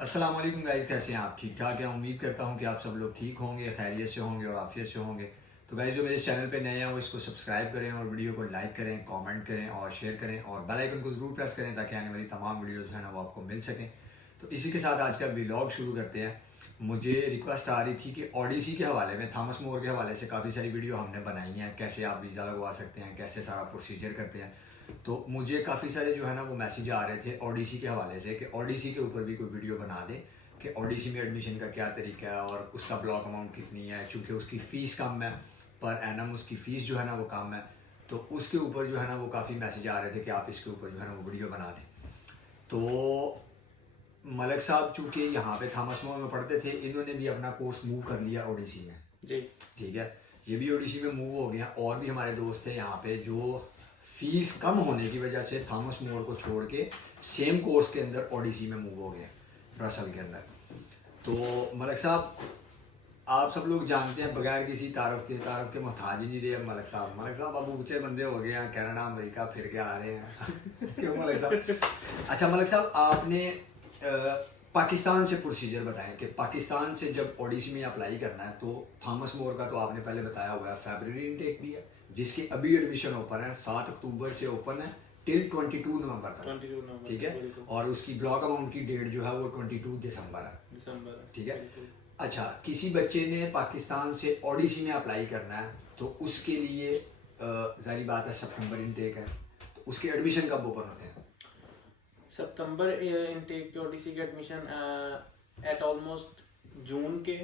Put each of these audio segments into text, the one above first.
अस्सलाम वालेकुम गाइस, कैसे हैं आप? ठीक ठाक हैं। उम्मीद करता हूं कि आप सब लोग ठीक होंगे, खैरियत से होंगे और आफियत से होंगे। तो गाइस, जो मेरे इस चैनल पे नए हैं वो इसको सब्सक्राइब करें और वीडियो को लाइक करें, कमेंट करें और शेयर करें और बेल आइकन को ज़रूर प्रेस करें ताकि आने वाली तमाम वीडियोज़ हैं ना वो आपको मिल सकें। तो इसी के साथ आज का व्लॉग शुरू करते हैं। मुझे रिक्वेस्ट आ रही थी कि ओडिसी के हवाले में, थॉमस मोर के हवाले से काफ़ी सारी वीडियो हमने बनाई हैं, कैसे आप वीज़ा लगवा सकते हैं, कैसे सारा प्रोसीजर करते हैं। तो मुझे काफ़ी सारे जो है ना वो मैसेज आ रहे थे ओडिसी के हवाले से कि ओडिसी के ऊपर भी कोई वीडियो बना दें कि ओडिसी में एडमिशन का क्या तरीका है और उसका ब्लॉक अमाउंट कितनी है, चूँकि उसकी फ़ीस कम है, पर एनम उसकी फ़ीस जो है ना वो कम है। तो उसके ऊपर जो है ना वो काफ़ी मैसेज आ रहे थे कि आप इसके ऊपर जो है ना वो वीडियो बना दें। तो मलिक साहब चूँकि यहाँ पे थॉमस मोर में पढ़ते थे, इन्होंने भी अपना कोर्स मूव कर लिया ओडिसी में। जी ठीक है, ये भी ओडिसी में मूव हो गया। और भी हमारे दोस्त थे यहाँ पे जो फीस कम होने की वजह से थॉमस मोर को छोड़ के सेम कोर्स के अंदर ओडिसी में मूव हो गए, ब्रसल के अंदर। तो मलिक साहब, आप सब लोग जानते हैं बगैर किसी तारफ़ के मोहताज ही नहीं रहे मलिक साहब अब ऊँचे बंदे हो गए हैं, कनाडा अमेरिका फिर के आ रहे हैं क्यों मलिक साहब? अच्छा मलिक साहब, आपने पाकिस्तान से प्रोसीजर बताएं कि पाकिस्तान से जब ओडिसी में अप्लाई करना है तो थॉमस मोर का तो आपने पहले बताया हुआ है, फरवरी इनटेक भी है जिसकी अभी एडमिशन ओपन है, 7 अक्टूबर से ओपन है टिल 22 नवंबर तक। 22 नवंबर ठीक है, बिल्कुल। और उसकी ब्लॉक अमाउंट की डेट जो है वो 22 दिसंबर है। दिसंबर ठीक है। बिल्कुल। अच्छा, किसी बच्चे ने पाकिस्तान से ओडिसी में अप्लाई करना है तो उसके लिए जाहिर बात है सितंबर इनटेक है, तो उसके एडमिशन कब ओपन होते हैं? सितंबर इनटेक के ओडीसी के एडमिशन एट ऑलमोस्ट जून के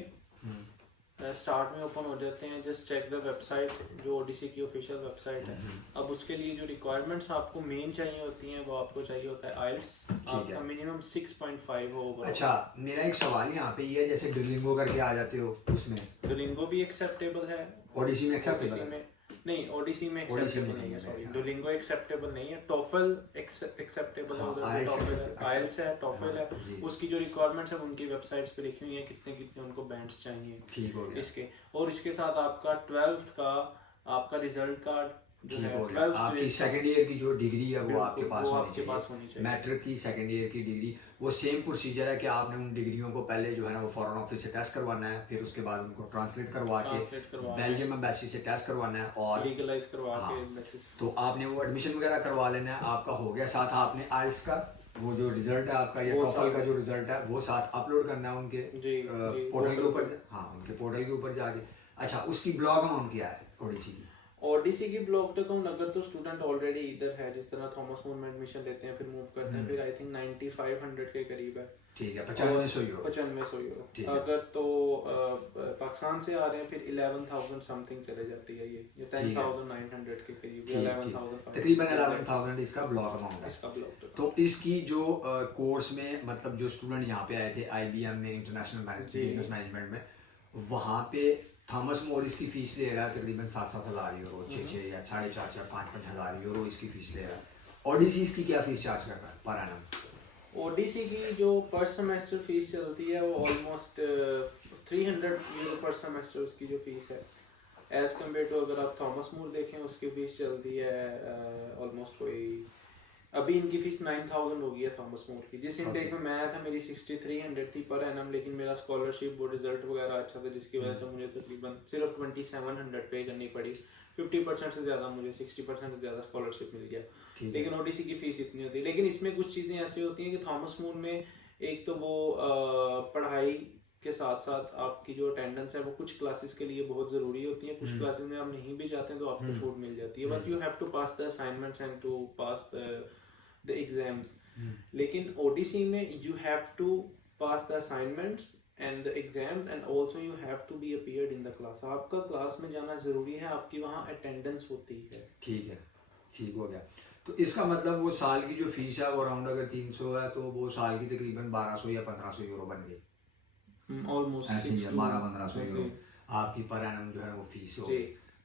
स्टार्ट में ओपन हो जाते हैं। जस्ट चेक द वेबसाइट, जो ओडीसी की ऑफिशियल वेबसाइट है। अब उसके लिए जो रिक्वायरमेंट्स आपको मेन चाहिए होती हैं वो आपको चाहिए होता है आइल्स, आपका मिनिमम 6.5 हो ओवरऑल। अच्छा, मेरा एक सवाल यहाँ पे ये है, जैसे डुलिंगो करके आ जाते हो उसमें डुलिंगो भी एक्सेप्टेबल है, ओडिसी में एक्सेप्टेबल ओडीसी है? में नहीं, ओडीसी में ओडिसी में एक्सेप्टेबल नहीं नहीं है, है, सॉरी हाँ। डुलिंगो एक्सेप्टेबल नहीं है। टॉफल एक्सेप्टेबल है, हाँ, उधर पे IELTS टॉफल है, accept- आइल्स है, टॉफल हाँ, है। जी। उसकी जो रिक्वायरमेंट्स है उनकी वेबसाइट्स पे लिखी हुई है, कितने कितने उनको बैंड्स चाहिए ठीक हो गया, इसके। और इसके साथ आपका 12th का आपका रिजल्ट कार्ड जो ठीक है, हो गया। 12th आपकी ग्रेड सेकंड ईयर की जो डिग्री है वो बिल्कुल, आपके वो पास आपके पास होनी होनी चाहिए। चाहिए। मैट्रिक की सेकंड ईयर की डिग्री, वो सेम प्रोसीजर है कि आपने उन डिग्रियों को पहले जो है ना वो फॉरेन ऑफिस से टेस्ट करवाना है, फिर उसके बाद उनको ट्रांसलेट करवा के बेल्जियम एम्बेसी से टेस्ट करवाना है और लीगलाइज करवा हाँ, के एम्बेसी। तो आपने वो एडमिशन वगैरह करवा लेना है, आपका हो गया। साथ आपने आइल्स का वो जो रिजल्ट है आपका या वो टॉफल का साथ- जो रिजल्ट है वो साथ अपलोड करना है उनके जी जी पोर्टल के ऊपर। हाँ, उनके पोर्टल के ऊपर जाके। अच्छा, उसकी ब्लॉक अमाउंट क्या है ओडिसी की? ओडीसी की ब्लॉक अकाउंट अगर तो स्टूडेंट ऑलरेडी इधर है, जिस तरह थॉमस मोर में एडमिशन लेते हैं फिर मूव करते हैं, फिर आई थिंक 9500 के करीब है। ठीक है, 9500 यूरो। 9500 ठीक यूरो। है। अगर तो पाकिस्तान से आ रहे हैं फिर 11,000 समथिंग चले जाती है, ये 10,900 के करीब, या 11,500 तकरीबन 11,000 इसका ब्लॉक अमाउंट है। इसका ब्लॉक। तो इसकी जो कोर्स में, मतलब जो स्टूडेंट यहाँ पे आए थे IBM में, इंटरनेशनल बिजनेस मैनेजमेंट में, वहाँ पे थॉमस मोर इसकी फीस ले रहा है तकरीबन 7-7 हज़ार यूरो, 6-6 या 4.5 या 5-5 हज़ार यूरो इसकी फीस ले रहा है। ओडिसी इसकी क्या फीस चार्ज करता है पर एनम? ओडीसी की जो पर सेमेस्टर फीस चलती है वो ऑलमोस्ट 300 यूरो पर सेमेस्टर उसकी जो फीस है। एज कम्पेयर टू अगर आप थॉमस मोर देखें उसकी फीस चलती है ऑलमोस्ट कोई, अभी इनकी फीस 9,000 हो गई है थॉमस मोर की। जिस इनटेक में मैं आया था मेरी 6300 थी पर एनम, लेकिन मेरा स्कॉलरशिप वो रिजल्ट वगैरह अच्छा था जिसकी वजह से मुझे तकरीबन सिर्फ 2700 पे करनी पड़ी। 50% से ज़्यादा मुझे 60% से ज़्यादा स्कॉलरशिप मिल गया, लेकिन ओडीसी की फीस इतनी होती है। लेकिन इसमें कुछ चीज़ें ऐसी होती हैं कि थॉमस मोर में एक तो वो पढ़ाई के साथ साथ आपकी जो अटेंडेंस है वो कुछ क्लासेस के लिए बहुत ज़रूरी होती है, कुछ क्लासेस में आप नहीं भी जाते हैं तो आपको छूट मिल जाती है, but you have to pass the assignments and to pass the exams. लेकिन ओडीसी में you have to pass the assignments and the exams and also you have to be appeared in the class. आपका class में जाना जरूरी है, आपकी वहाँ attendance होती है। ठीक है, ठीक हो गया। तो इसका मतलब वो साल की जो फीस है वो अराउंड अगर 300 है तो वो साल की तकरीबन 1200 या 1500 यूरो बन गई, ऑलमोस्ट ऐसे ही है, 1200-1500 यूरो आपकी पर एनम जो है वो फीस हो।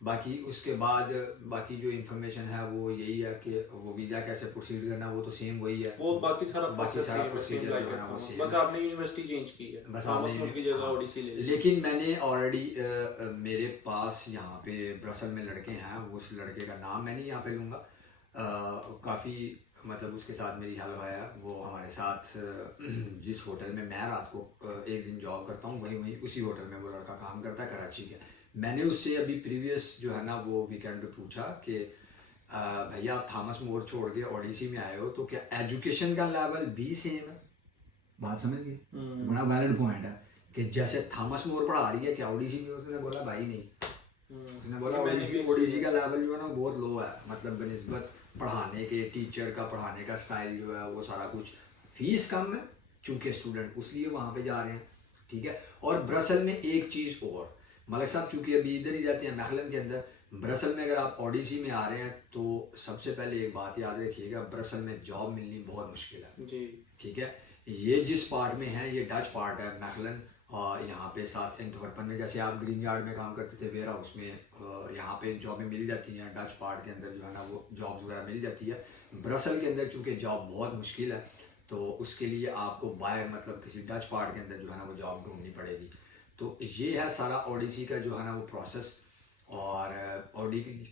बाकी उसके बाद बाकी जो इन्फॉर्मेशन है वो यही है कि वो वीज़ा कैसे प्रोसीड करना है वो तो सेम वही है, वो बाकी सारा प्रोसीजर जो है ना वो सेम बस है। आपने यूनिवर्सिटी चेंज की है, बस थॉमस आपने मोर की जगह ओडीसी ले ली। लेकिन मैंने ऑलरेडी मेरे पास यहाँ पे ब्रसल में लड़के हैं, वो उस लड़के का नाम मैं नहीं यहाँ पे लूँगा, काफ़ी मतलब उसके साथ मेरी हाल आया, वो हमारे साथ जिस होटल में मैं रात को एक दिन जॉब करता हूँ वहीं उसी होटल में वो लड़का काम करता है, कराची का। मैंने उससे अभी प्रीवियस जो है ना वो वीकेंड पे पूछा कि भैया आप थॉमस मोर छोड़ के ओडिसी में आए हो तो क्या एजुकेशन का लेवल भी सेम है? बात समझ गए? बड़ा वैलिड पॉइंट है कि जैसे थॉमस मोर पढ़ा रही है क्या ओडिसी में? उसने बोला भाई नहीं, उसने बोला ओडिसी का लेवल जो है ना बहुत लो है, मतलब बनिस्बत पढ़ाने के, टीचर का पढ़ाने का स्टाइल जो है वो सारा कुछ, फीस कम है चूंकि स्टूडेंट उसलिए वहाँ पे जा रहे हैं, ठीक है। और ब्रसल में एक चीज़ और, मलिक साहब चूंकि अभी इधर ही रहते हैं मैखलन के अंदर, ब्रसल में अगर आप ओडिसी में आ रहे हैं तो सबसे पहले एक बात याद रखिएगा, ब्रसल में जॉब मिलनी बहुत मुश्किल है जी, ठीक है। ये जिस पार्ट में है ये डच पार्ट है मैखलन, और यहाँ पे साथ एंटवर्पन में जैसे आप ग्रीन यार्ड में काम करते थे वेयर हाउस में, यहाँ पे जॉबें मिल जाती हैं, डच पार्ट के अंदर जो है ना वो जॉब वगैरह मिल जाती है। ब्रसल के अंदर चूँकि जॉब बहुत मुश्किल है तो उसके लिए आपको बाहर मतलब किसी डच पार्ट के अंदर जो है ना वो जॉब ढूंढनी पड़ेगी। तो ये है सारा ओडिसी का जो है ना वो प्रोसेस। और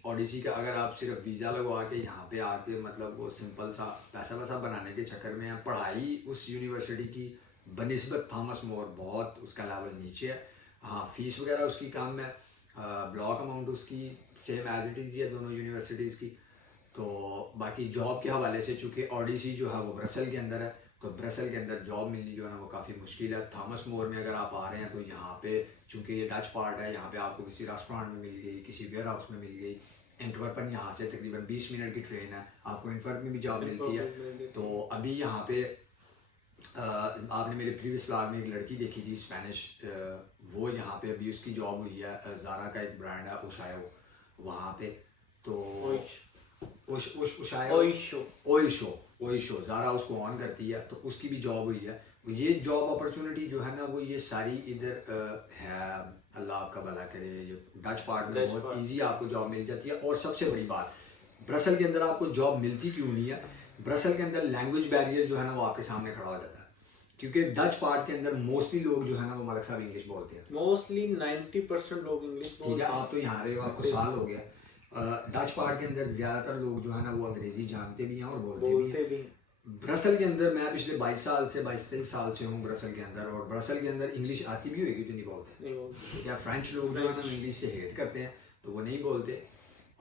ओडिसी का अगर आप सिर्फ वीज़ा लगवा के यहाँ पे आके मतलब वो सिंपल सा पैसा वैसा बनाने के चक्कर में, पढ़ाई उस यूनिवर्सिटी की बनिस्बत थॉमस मोर बहुत उसका लेवल नीचे है। हाँ फीस वगैरह उसकी कम है, ब्लॉक अमाउंट उसकी सेम एज इट इज़ है दोनों यूनिवर्सिटीज़ की। तो बाकी जॉब के हवाले से चूँकि ओडिसी जो है वो ब्रसल के अंदर है तो ब्रसल के अंदर जॉब मिलनी जो है ना वो काफ़ी मुश्किल है। थॉमस मोर में अगर आप आ रहे हैं तो यहाँ पे चूँकि ये डच पार्ट है, यहाँ पे आपको किसी रेस्टोरेंट में मिल गई, किसी वेयर हाउस में मिल गई। एंटवर्पन यहाँ से तकरीबन 20 मिनट की ट्रेन है, आपको एंटवर्प में भी जॉब मिलती है। तो अभी यहाँ पे आपने मेरे प्रीवियस व्लॉग में एक लड़की देखी थी स्पेनिश, वो यहाँ पे अभी उसकी जॉब हुई है, ज़ारा का एक ब्रांड है उशायो वहाँ पे। तो ओइशो ज़ारा उसको ऑन करती है तो उसकी भी जॉब हुई है। ये जॉब अपॉर्चुनिटी जो है ना वो ये सारी इधर है, अल्लाह आपका भला करे। ये डच पार्ट में बहुत इजी आपको जॉब मिल जाती है। और सबसे बड़ी बात, ब्रसल के अंदर आपको जॉब मिलती क्यों नहीं है? ब्रसल के अंदर लैंग्वेज बैरियर जो है ना वो आपके सामने खड़ा हो जाता है, क्योंकि डच पार्ट के अंदर मोस्टली लोग जो है ना वो मलिक साहब इंग्लिश बोलते हैं, मोस्टली 90% लोग इंग्लिश बोलते हैं। ठीक है, आप तो यहाँ रहे हो, आपको साल हो गया। डच पार्ट के अंदर ज़्यादातर लोग जो है ना वो अंग्रेजी जानते भी हैं और बोलते भी हैं। ब्रसल के अंदर मैं पिछले 22-23 साल से हूँ ब्रसल के अंदर, और ब्रसल के अंदर इंग्लिश आती भी होगी तो नहीं बोलते। क्या फ्रेंच लोग जो है ना इंग्लिश से हेट करते हैं तो वो नहीं बोलते।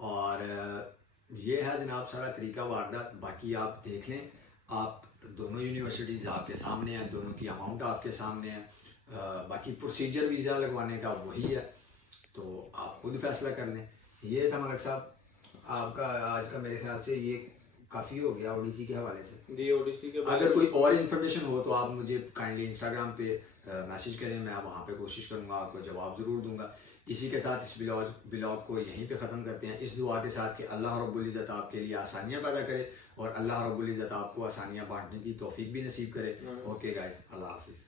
और ये है जनाब सारा तरीका वारदात। बाकी आप देख लें, आप दोनों यूनिवर्सिटीज़ आपके सामने हैं, दोनों की अमाउंट आपके सामने है। बाकी प्रोसीजर वीज़ा लगवाने का वही है, तो आप खुद फैसला कर लें। ये था मलिक साहब आपका आज का, मेरे ख्याल से ये काफ़ी हो गया ओडिसी के हवाले से। जी ओडिसी के अगर कोई और इन्फॉर्मेशन हो तो आप मुझे काइंडली इंस्टाग्राम पे मैसेज करें, मैं वहाँ पे कोशिश करूँगा आपको जवाब ज़रूर दूंगा। इसी के साथ इस व्लॉग को यहीं पे ख़त्म करते हैं, इस दुआ के साथ कि अल्लाह रब्बुल इज़्ज़त आपके लिए आसानियाँ पैदा करे और अल्लाह रब्बुल इज़्ज़त आपको आसानियाँ बांटने की तौफीक भी नसीब करे। ओके गाइस, अल्लाह हाफिज़।